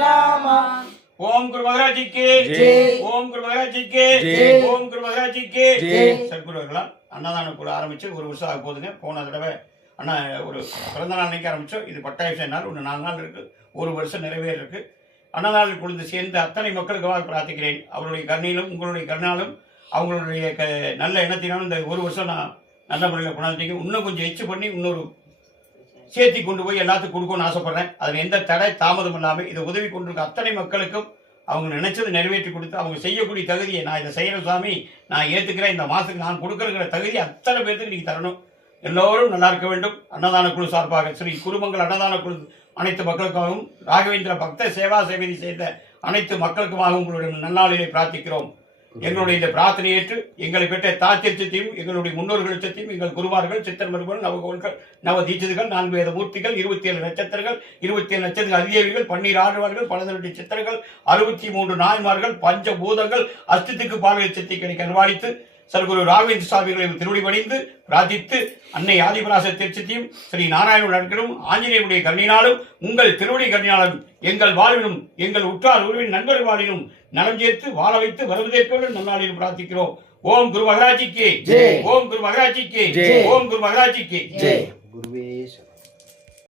रामा। ओम गुरु महाराज जी की ओम गुरु महाराज जी की ओम गुरु महाराज जी की சத்குருவர்களா அன்னதான குழு ஆரம்பிச்சு ஒரு வருஷம் ஆக போகுதுங்க. போன தடவை அண்ணா ஒரு பிறந்த நாள் அன்னைக்கு ஆரம்பிச்சோம். இது பட்டாயிரம் நாள், இன்னும் 4 நாள் இருக்கு. ஒரு வருஷம் நிறைவேற இருக்கு. அன்னதான குழு சேர்ந்த அத்தனை மக்களுக்காக பிரார்த்திக்கிறேன். அவருடைய கருணையிலும் உங்களுடைய கருணாலும் அவங்களுடைய நல்ல எண்ணத்தினாலும் இந்த ஒரு வருஷம் நான் நல்ல முறையில் கொண்டாந்துட்டீங்க. இன்னும் கொஞ்சம் எச்சு பண்ணி இன்னொரு சேர்த்தி கொண்டு போய் எல்லாத்துக்கும் கொடுக்கணும்னு ஆசைப்படுறேன். அதில் எந்த தடை தாமதம் இல்லாமல் இதை உதவி கொண்டிருக்க அத்தனை மக்களுக்கும் அவங்க நினைச்சதை நிறைவேற்றி கொடுத்து அவங்க செய்யக்கூடிய தகுதியை நான் இதை செய்யற சுவாமி, நான் ஏற்றுக்கிறேன், இந்த மாதத்துக்கு நான் கொடுக்குறங்கிற தகுதி அத்தனை பேருக்கு நீங்கள் தரணும். எல்லோரும் நல்லா இருக்க வேண்டும். அன்னதான குழு சார்பாக ஸ்ரீ குருமங்கல் அன்னதான குழு அனைத்து மக்களுக்காகவும் ராகவேந்திர பக்த சேவா சேவை செய்த அனைத்து மக்களுக்குமாக உங்களுடைய நன்னாளிலே பிரார்த்திக்கிறோம். எங்களுடைய இந்த பிரார்த்தனை ஏற்று எங்களை பெற்ற தாத்தியத்தையும் எங்களுடைய முன்னோர்கள் சத்தையும் எங்கள் குருமார்கள் சித்தர்மர்கள் நவகோள்கள் நவ தீட்சிதர்கள் 4 வேத மூர்த்திகள் 27 நட்சத்திரங்கள் 27 நட்சத்திர அதிதேவிகள் 12 ஆழ்வார்கள் 12 சித்தர்கள் 63 நாய்மார்கள் பஞ்சபூதங்கள் அஸ்தித்துக்கு பாலியல் சக்திகளை கண்வாடித்து சர்க்குரு ராகவேந்திர சுவாமிகளை திருவடி பணிந்து பிரார்த்தித்து அன்னை ஆதிபராச திருச்சியும் ஸ்ரீ நாராயண நடக்கணும் ஆஞ்சநேயனுடைய கருணினாலும் உங்கள் திருவடி கருணினாலும் எங்கள் வாழ்வினும் எங்கள் உற்றார் உறவின் நண்பர்கள் வாழ்வினும் நலம் சேர்த்து வாழ வைத்து வருவதற்கு நன்னாளில் பிரார்த்திக்கிறோம். ஓம் குரு மகாராஜிக்கு ஓம் குரு மகாராஜிக்கு ஓம் குரு மகாராஜிக்கு.